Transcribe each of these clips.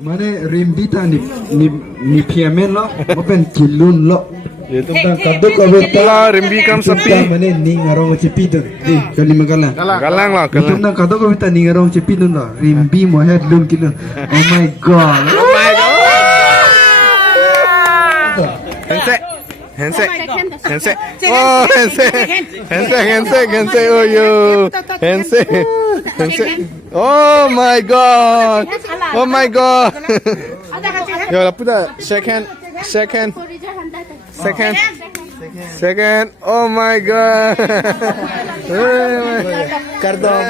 Mana rimbita ni piamen lo, bukan kilun lo. Tentang kado kawita rimbi kam sepi. Mana ning arong cepidun. Di kali magalang. Galang lah, galang. Tentang kado kawita ning arong cepidun lo. Rimbi mohet lun kilun. Oh my god. Oh my god. Handshake. Handshake. Oh, handshake. Oh yo. Handshake. Oh my god. Oh my god. Yo, laputa. Shake hand. Second. Oh my god. Kardom.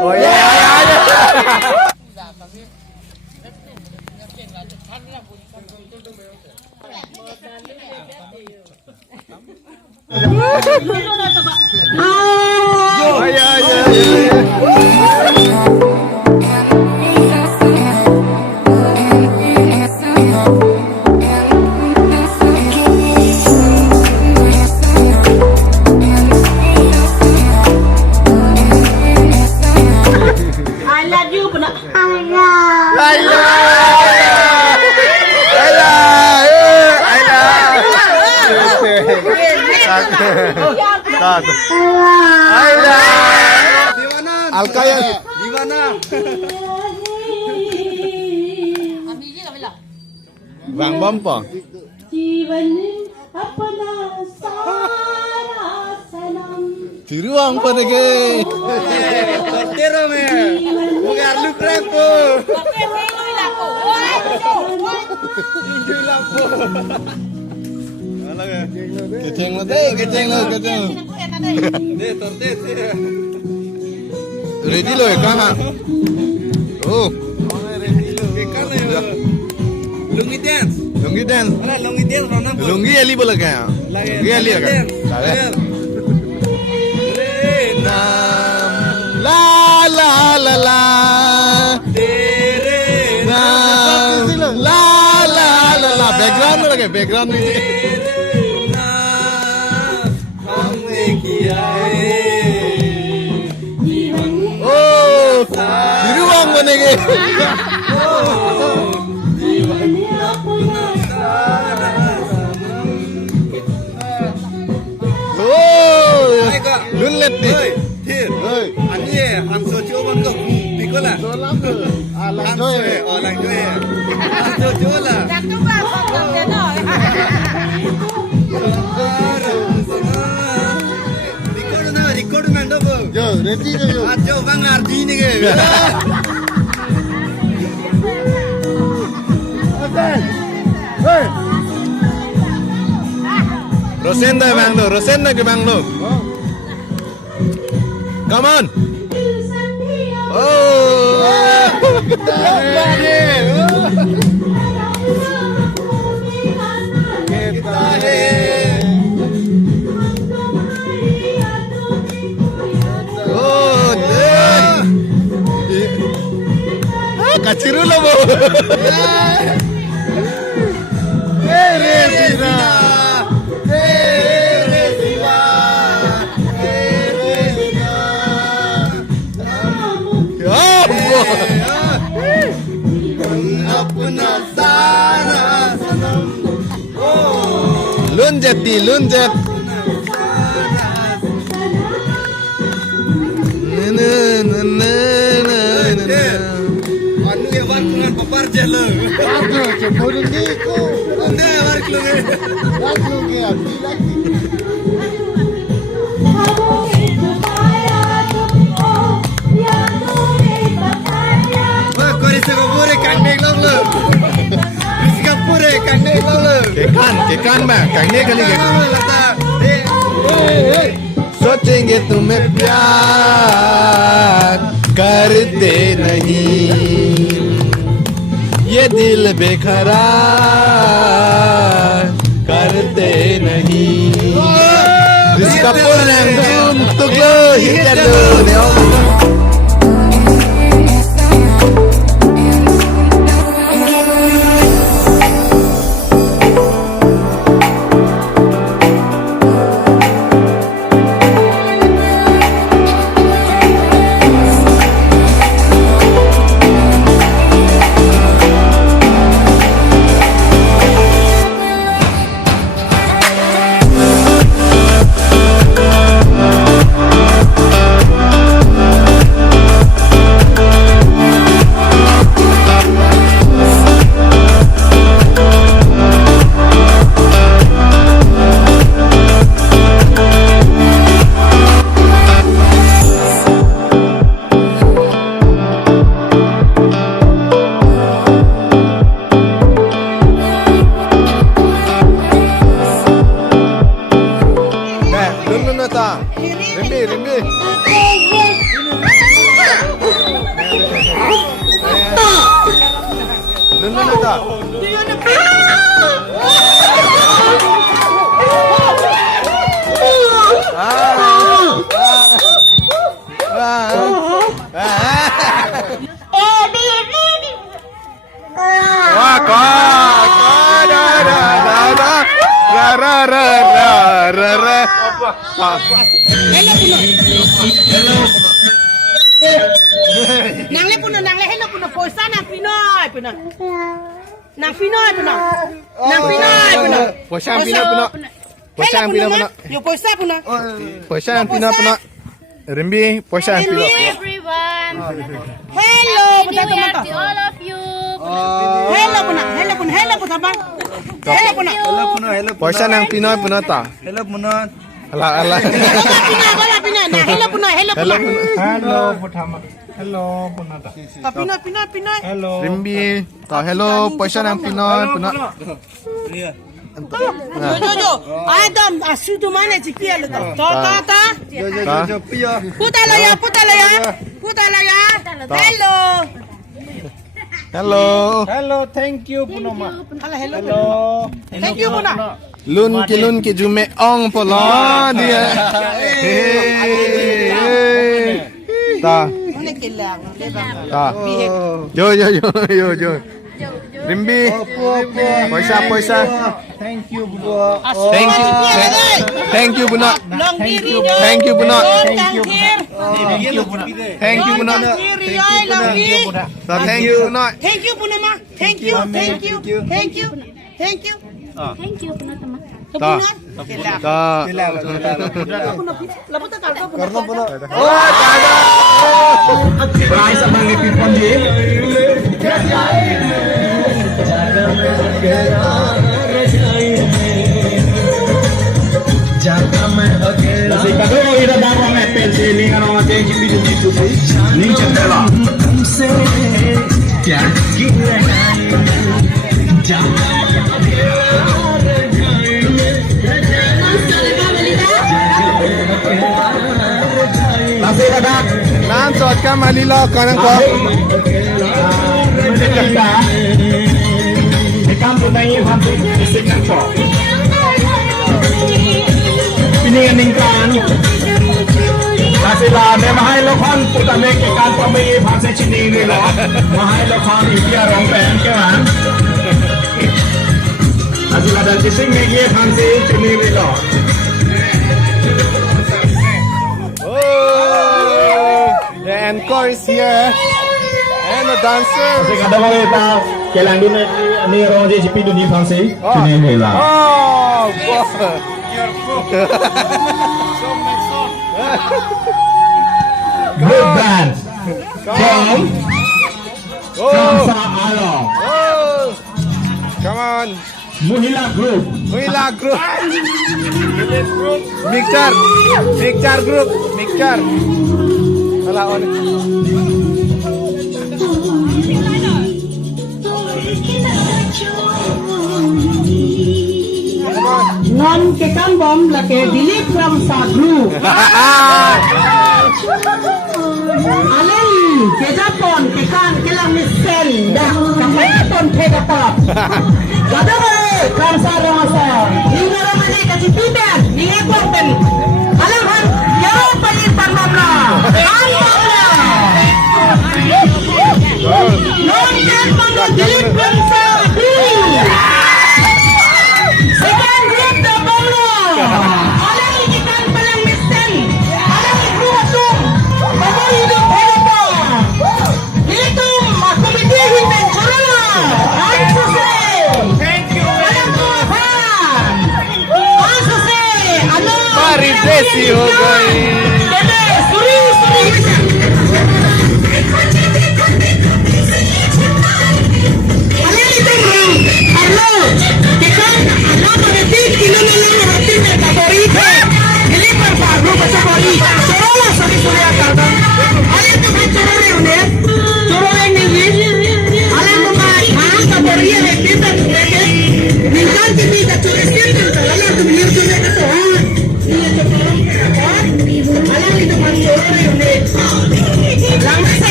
Oh yeah. I love you, but Alkaya. Bang Bompo. Tiruang pa nage. Tero me. Bugar lukrako. Keceng lo. Ready lo kah? Oh. Lungi dance. Lungi ali bola kaya? Lungi ali agak. La la la la. La. Background में लगे background में oh diruang बनेंगे oh lun let nih Ani हम सोचो बन को pico ला lang joy हम सोचो ला record nando bo yo ready yo ajo bang arti ni ke hey Rosenda ke bang lo come on oh Kaciru lo bo. Resina. Lunjet. anu ke war kungan papar jelo Aduh, cemurung ni ko. ande war kluge Lagi lagi. wah kori se ko pure kanne long lo iska pure kanne long lo Kekan mah, kangnya kali ke. lata सोचेंगे तुम्हें प्यार करते नहीं ये दिल बेकरार करते नहीं इसका पुरंग untuk lo hingga lo Nung ta. Wah, Nang le puno nang le hello puno poisa nang Pinoy puno. Nang Pinoy puno. Nang Pinoy puno. Poisa Pinoy puno. Poisa Pinoy puno. Yo poisa puno. Poisa Pinoy puno. Rimbi, poisa Pinoy. Everyone. Hello puno Happy New Year puno. to all of you. Hello puno. Hello puno. Hello puno bang. Hello puno. Hello puno, hello puno. Poisa nang Pinoy puno ta. Hello puno. Ala. Bola Pinoy. Nah hello puno. Hello Hello puno. puno. Hello Putama. Hello Punata. Pinoy. Hello. Rimbi, ta hello poisa nang Pinoy puno. Yo. Adam asu tu mana cikir lu ta. Ta. Jo, piyo. Putala ya. Hello. Hello. Hello, thank you Punoma. Hello. Thank you puno. Lun ki jume ong polo dia. Ta. Mana kelang. Ta. Yo. Rimbi. Poisa. Thank you Bro. Thank you puno. Long diri yo. Thank you puno. Tangkir. Thank you puno. Long diri yo. Long diri. Ta thank you puno. Thank you puno ma. Thank you. Thank you teman. Ta. Ta. Labu tak kalau Karena puno. Prize among the people here. Kasi kado ira bawa me pensili ngano ate jipi jipi ning chendela humse kya kiya Nasi kada Nan sot ka malilo kanang ko. kita ikam punai hampir isikan ko piningan ningkan Masih lah, mahal lokon putar mek ikan pemai bahasa Cina ni lah. Mahal lokon India orang pen kan? Masih ada kisah mek bahasa Cina ni lah. Oh, the encore is here. And the dancer. Masih kada mau kita kelang ni orang je jipi dunia bahasa Cina ni lah. Oh, Group band from Anglong. Oh, come on. Muhila group. Wila group. Mixer group. Salah on. non ke kan bom la ke delete from sa group. Alay ke Japon ke kan ke lang misen dah kamay ton ke dapat. Kada kan sa rasa. Ni na ramai kasi tiban ni ko pen.